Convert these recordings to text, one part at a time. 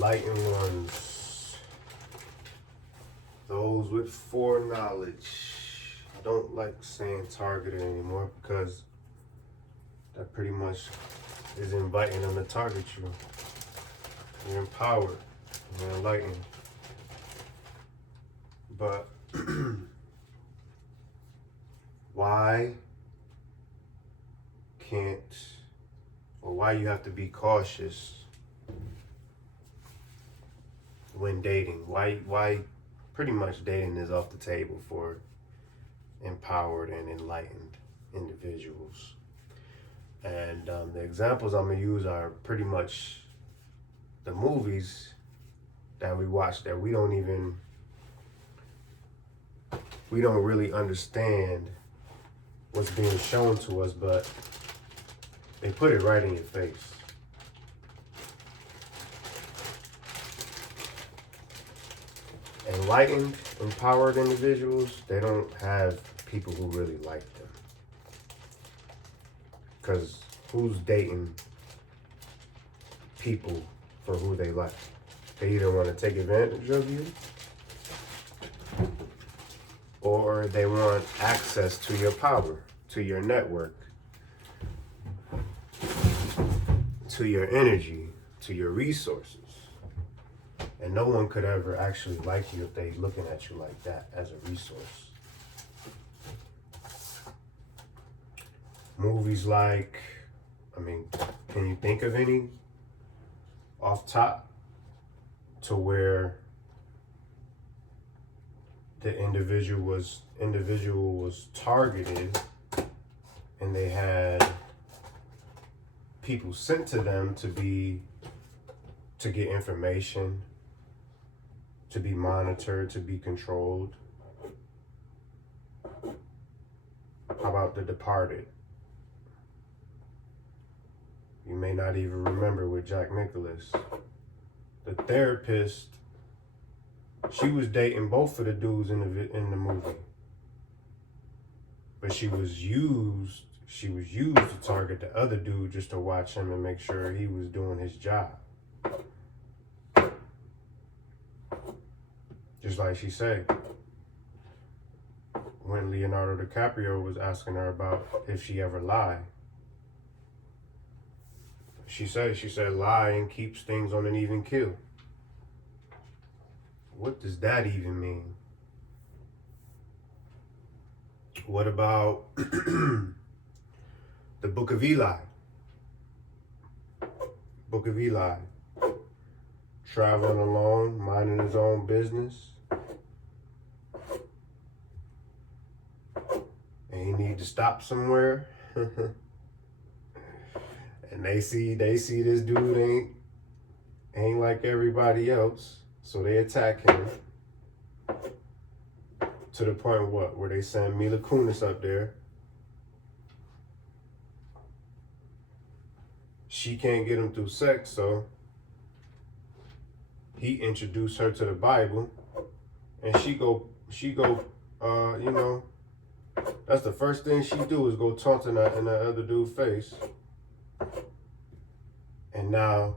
enlightened ones, those with foreknowledge. I don't like saying targeted anymore because that pretty much is inviting them to target you. You're empowered, you're enlightened. But why you have to be cautious when dating? Why pretty much dating is off the table for empowered and enlightened individuals. And the examples I'm gonna use are pretty much the movies that we watch that we don't really understand what's being shown to us, but they put it right in your face. Enlightened, empowered individuals, they don't have people who really like them. Because who's dating people for who they like? They either want to take advantage of you or they want access to your power, to your network, to your energy, to your resources. And no one could ever actually like you if they looking at you like that as a resource. Movies like, can you think of any off top to where the individual was targeted and they had people sent to them to get information, to be monitored, to be controlled? How about The Departed? You may not even remember, with Jack Nicklaus. The therapist, she was dating both of the dudes in the movie, but she was used to target the other dude just to watch him and make sure he was doing his job. Just like she said, when Leonardo DiCaprio was asking her about if she ever lied, she said lying keeps things on an even keel. What does that even mean? What about the Book of Eli? Book of Eli. Traveling alone, minding his own business. And he need to stop somewhere. And they see this dude ain't like everybody else. So they attack him to the point where they send Mila Kunis up there. She can't get him through sex, so he introduced her to the Bible, and she go, that's the first thing she do is go taunting that in the other dude's face. And now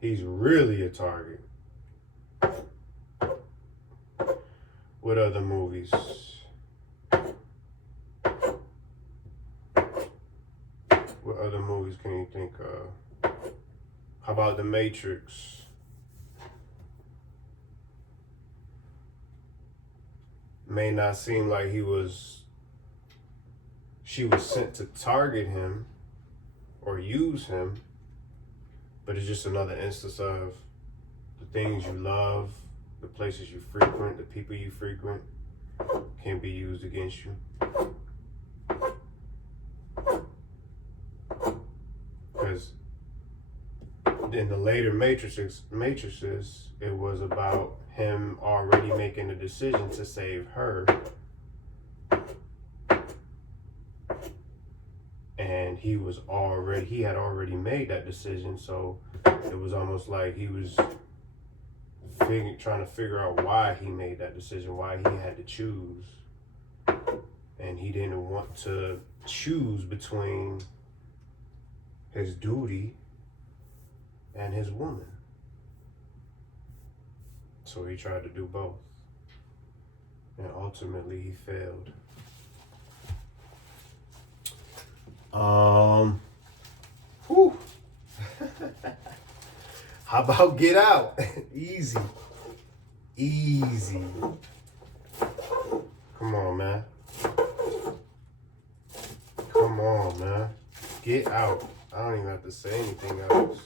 he's really a target. What other movies? What other movies can you think of? How about The Matrix? May not seem like she was sent to target him or use him, but it's just another instance of the things you love, the places you frequent, the people you frequent can be used against you. Because in the later matrices, it was about him already making a decision to save her. And he had already made that decision, so it was almost like he was trying to figure out why he made that decision, why he had to choose. And he didn't want to choose between his duty and his woman. So he tried to do both. And ultimately he failed. Whew. How about Get Out? Easy. Easy. Come on, man. Come on, man. Get Out. I don't even have to say anything else.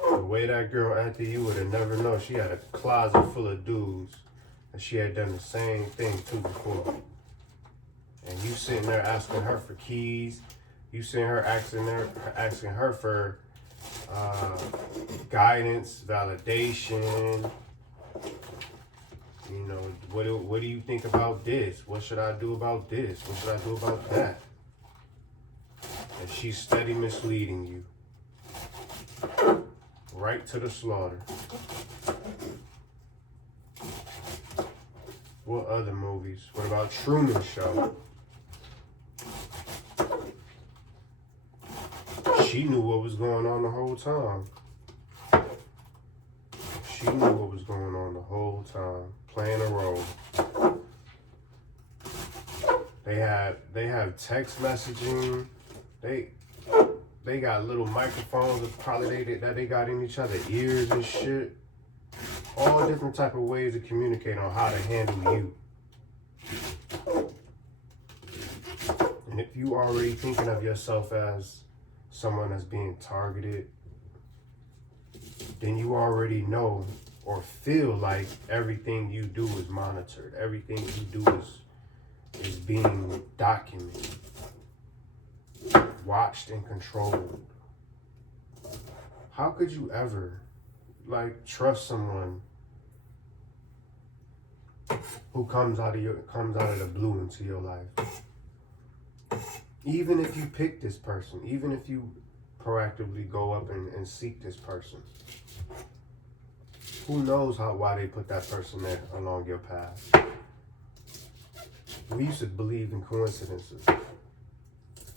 The way that girl acted, you would have never known. She had a closet full of dudes, and she had done the same thing too before. And you sitting there asking her for keys. You sitting her asking her for guidance, validation. You know, what do you think about this? What should I do about this? What should I do about that? And she's steady misleading you. Right to the slaughter. What other movies? What about Truman Show? She knew what was going on the whole time. She knew what was going on the whole time. Playing a role. They have text messaging. They got little microphones that they got in each other's ears and shit. All different type of ways to communicate on how to handle you. And if you already thinking of yourself as someone that's being targeted, then you already know or feel like everything you do is monitored. Everything you do is being documented, watched and controlled. How could you ever trust someone who comes out of the blue into your life? Even if you pick this person, even if you proactively go up and seek this person, who knows why they put that person there along your path? We used to believe in coincidences.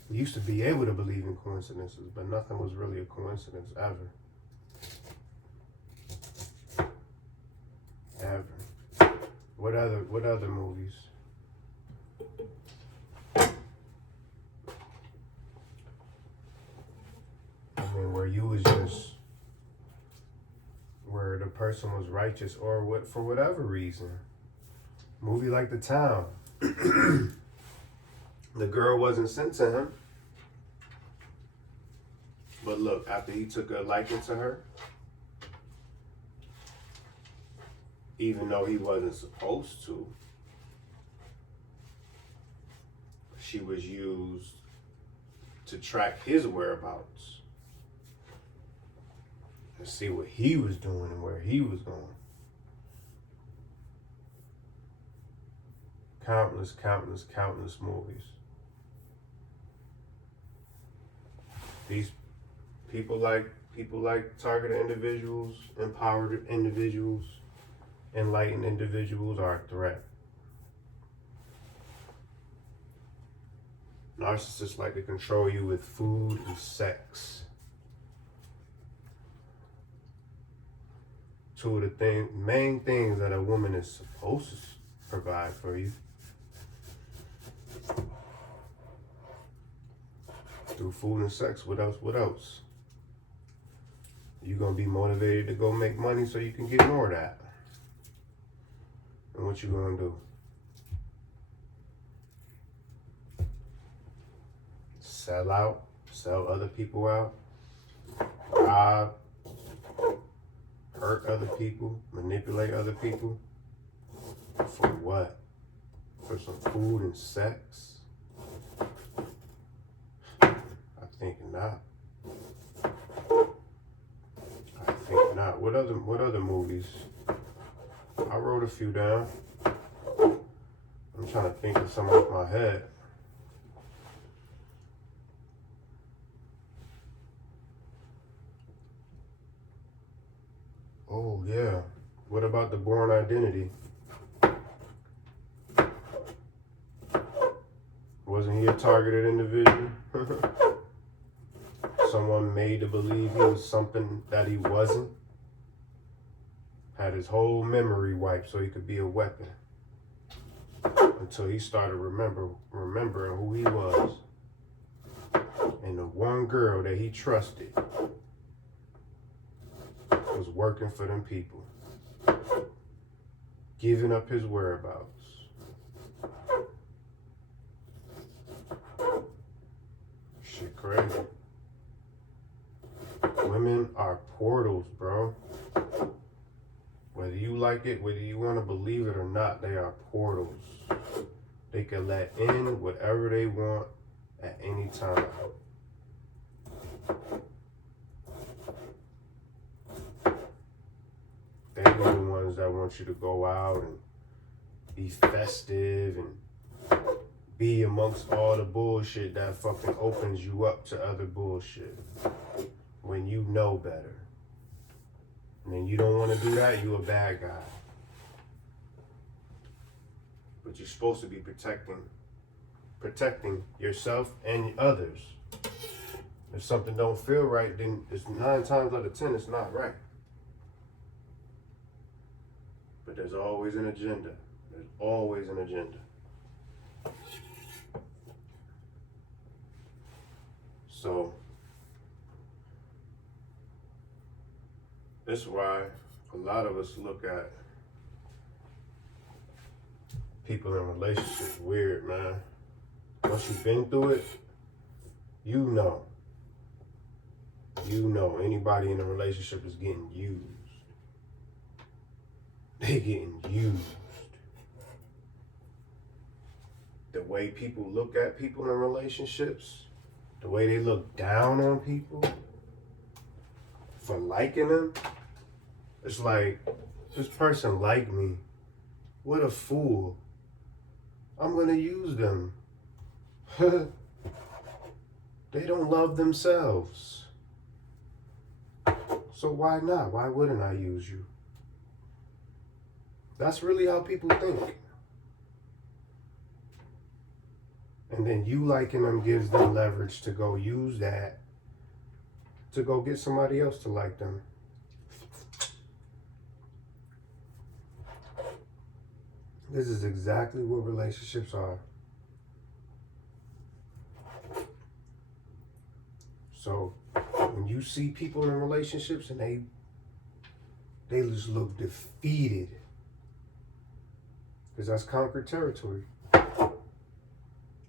We used to be able to believe in coincidences, but nothing was really a coincidence ever. Ever. What other movies? I mean, where you was just where the person was righteous or for whatever reason. Movie like The Town. The girl wasn't sent to him. But look, after he took a liking to her, even though he wasn't supposed to, she was used to track his whereabouts and see what he was doing and where he was going. Countless movies. These people like targeted individuals, empowered individuals, enlightened individuals are a threat. Narcissists like to control you with food and sex. Two of the main things that a woman is supposed to provide for you. Through food and sex, what else? You're going to be motivated to go make money so you can get more of that. And what you going to do? Sell out, sell other people out, rob, hurt other people, manipulate other people. For what? For some food and sex? I think not. What other movies? I wrote a few down. I'm trying to think of some off my head. Oh yeah. What about The Bourne Identity? Wasn't he a targeted individual? Someone made to believe he was something that he wasn't. Had his whole memory wiped so he could be a weapon. Until he started remembering who he was. And the one girl that he trusted was working for them people. Giving up his whereabouts. Shit crazy. Women are portals, bro. Whether you like it, whether you want to believe it or not, they are portals. They can let in whatever they want at any time. They are the ones that want you to go out and be festive and be amongst all the bullshit that fucking opens you up to other bullshit when you know better. And then you don't want to do that, you a bad guy. But you're supposed to be protecting yourself and others. If something don't feel right, then it's 9 times out of 10 it's not right. But there's always an agenda. There's always an agenda. So that's why a lot of us look at people in relationships weird, man. Once you've been through it, you know. You know anybody in a relationship is getting used. They getting used. The way people look at people in relationships, the way they look down on people for liking them, it's like, this person liked me. What a fool. I'm gonna use them. They don't love themselves. So why not? Why wouldn't I use you? That's really how people think. And then you liking them gives them leverage to go use that to go get somebody else to like them. This is exactly what relationships are. So when you see people in relationships and they just look defeated, because that's conquered territory.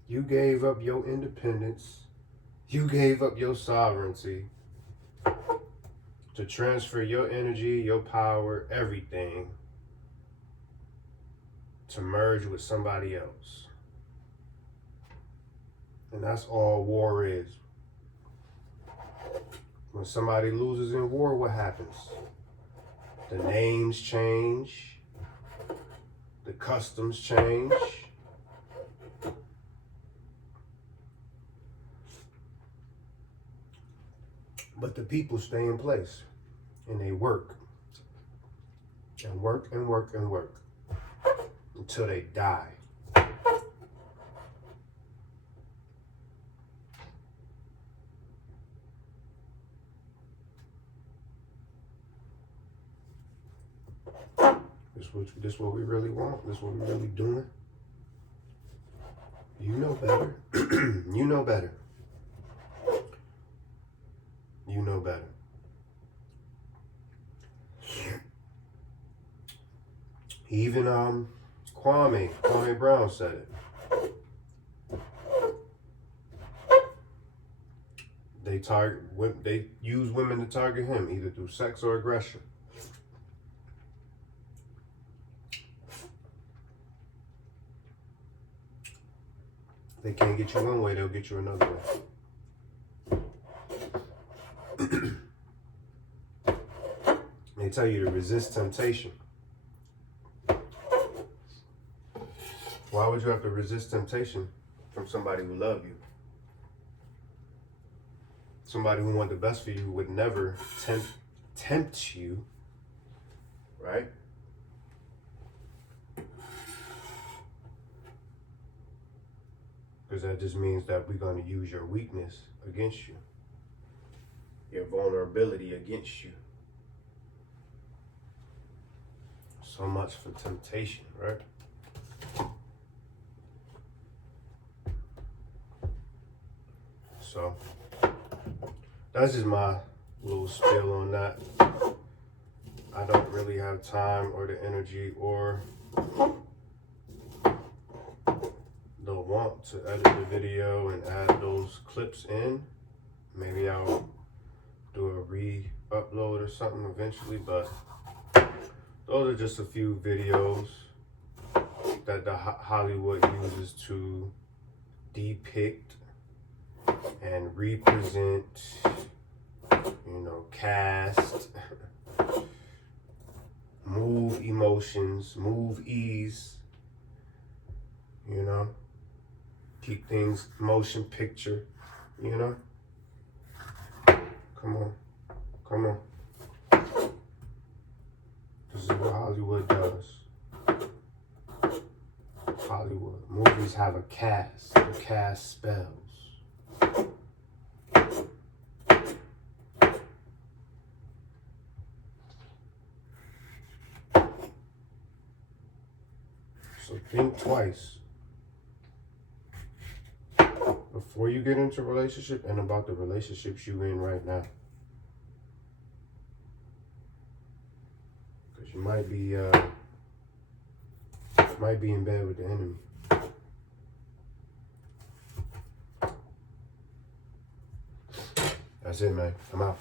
You gave up your independence. You gave up your sovereignty to transfer your energy, your power, everything to merge with somebody else. And that's all war is. When somebody loses in war, what happens? The names change. The customs change. But the people stay in place. And they work. And work and work and work. Until they die. This what we really want? This what we really doing? You know better. You know better. You know better. Even Kwame Brown said it. They use women to target him either through sex or aggression. They can't get you one way, they'll get you another way. They tell you to resist temptation. Why would you have to resist temptation from somebody who loves you? Somebody who wants the best for you would never tempt you, right? Because that just means that we're going to use your weakness against you. Your vulnerability against you. So much for temptation, right? So that's just my little spiel on that. I don't really have time or the energy or the want to edit the video and add those clips in. Maybe I'll do a re-upload or something eventually, but those are just a few videos that the Hollywood uses to depict and represent, you know, cast, move emotions, move ease, you know, keep things motion picture, you know. Come on, come on. This is what Hollywood does. Hollywood. Movies have a cast. The cast spells. So think twice before you get into a relationship and about the relationships you're in right now. Because you might be in bed with the enemy. That's it, man. I'm out.